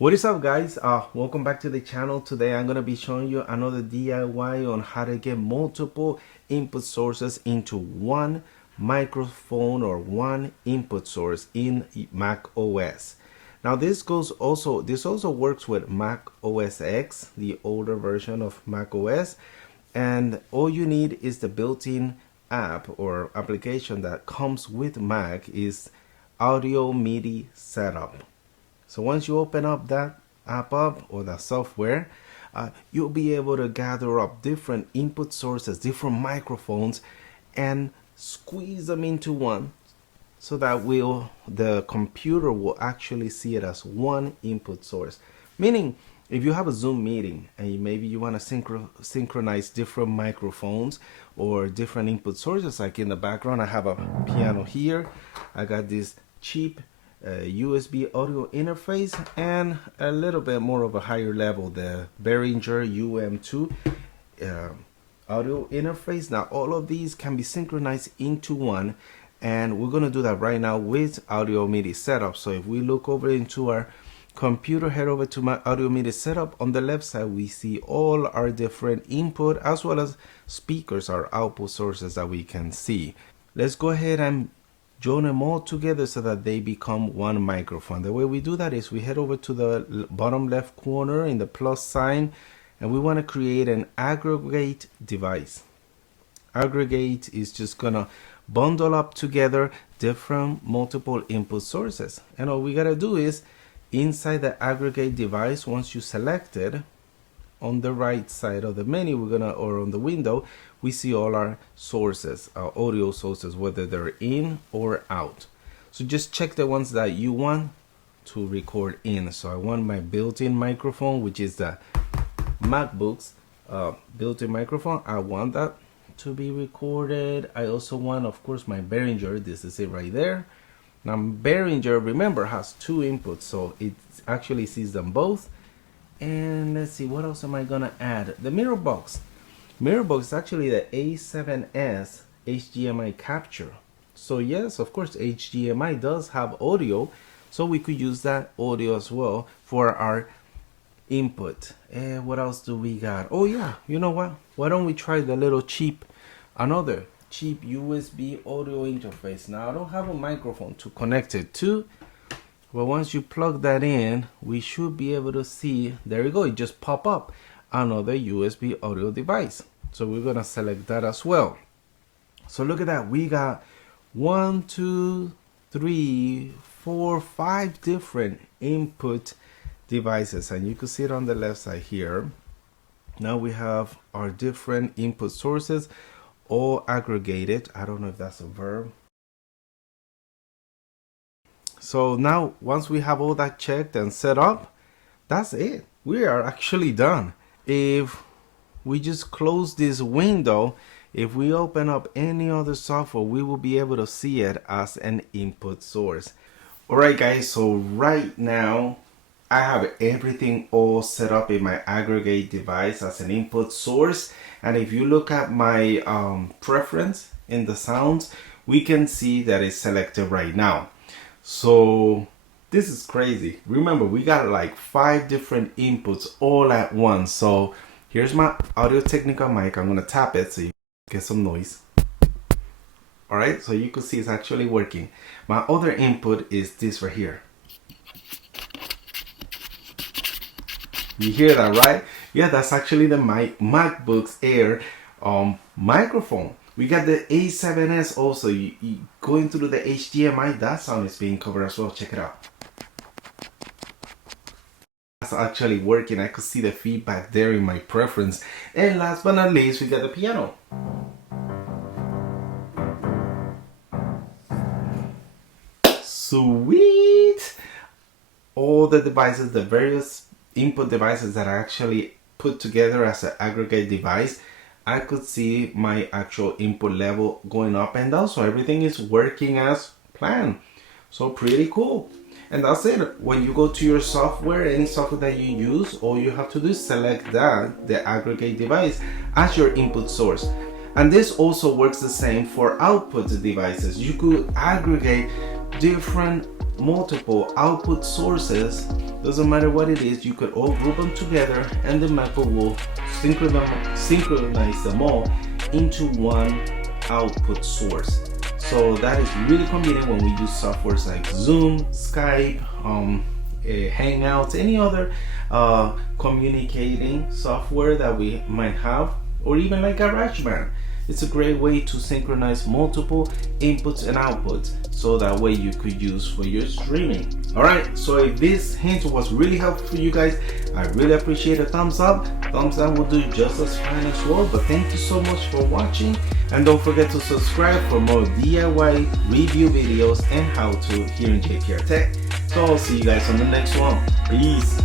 What is up, guys? Welcome back to the channel. Today I'm going to be showing you another DIY on how to get multiple input sources into one microphone or one input source in Mac OS. Now this also works with Mac OS X, the older version of Mac OS, and all you need is the built-in app or application that comes with Mac is Audio MIDI Setup. So once you open up that app up or that software, you'll be able to gather up different input sources, different microphones, and squeeze them into one so that the computer will actually see it as one input source. Meaning, if you have a Zoom meeting and maybe you want to synchronize different microphones or different input sources, like in the background, I have a piano here. I got this cheap USB audio interface and a little bit more of a higher level, the Behringer UM2 audio interface. Now all of these can be synchronized into one, and we're going to do that right now with Audio MIDI Setup. So if we look over into our computer, head over to my Audio MIDI Setup, on the left side we see all our different input as well as speakers, our output sources that we can see. Let's go ahead and join them all together so that they become one microphone. The way we do that is we head over to the bottom left corner in the plus sign, and we want to create an aggregate device. Aggregate is just gonna bundle up together different multiple input sources, and all we gotta do is inside the aggregate device, once you select it, on the right side of the menu or on the window, we see all our sources, our audio sources, whether they're in or out. So just check the ones that you want to record in. So I want my built-in microphone, which is the MacBook's built-in microphone. I want that to be recorded. I also want, of course, my Behringer. This is it right there. Now Behringer, remember, has two inputs, so it actually sees them both. And let's see, what else am I gonna add? The mirror box. Mirror box is actually the A7S HDMI capture. So yes, of course, HDMI does have audio, so we could use that audio as well for our input. And what else do we got? Oh yeah, you know what? Why don't we try the little another cheap USB audio interface. Now I don't have a microphone to connect it to, but once you plug that in, we should be able to see, there you go, it just pop up another USB audio device. So we're gonna select that as well. So look at that, we got 1, 2, 3, 4, 5 different input devices, and you can see it on the left side here. Now we have our different input sources all aggregated. I don't know if that's a verb. So now once we have all that checked and set up, that's it. We are actually done. If we just close this window, if we open up any other software, we will be able to see it as an input source. Alright guys, so right now I have everything all set up in my aggregate device as an input source, and if you look at my preference in the sounds, we can see that it's selected right now. So this is crazy. Remember, we got like 5 different inputs all at once. So here's my Audio Technica mic. I'm gonna tap it so you get some noise. Alright, so you can see it's actually working. My other input is this right here. You hear that, right? Yeah, that's actually the MacBook's Air microphone. We got the A7S also. You going through the HDMI, that sound is being covered as well. Check it out. That's actually working. I could see the feedback there in my preference. And last but not least, we got the piano. Sweet! All the devices, the various input devices that I actually put together as an aggregate device, I could see my actual input level going up and down, so everything is working as planned. So pretty cool. And that's it. When you go to your software, any software that you use, all you have to do is select the aggregate device as your input source. And this also works the same for output devices. You could aggregate different multiple output sources, doesn't matter what it is, you could all group them together and the MacBook will synchronize them all into one output source. So that is really convenient when we use softwares like Zoom, Skype, Hangouts, any other communicating software that we might have, or even like GarageBand. It's a great way to synchronize multiple inputs and outputs, so that way you could use for your streaming. Alright, so if this hint was really helpful for you guys, I really appreciate a thumbs up. Thumbs down will do just as fine as well. But thank you so much for watching, and don't forget to subscribe for more DIY review videos and how to here in JPR Tech. So I'll see you guys on the next one. Peace.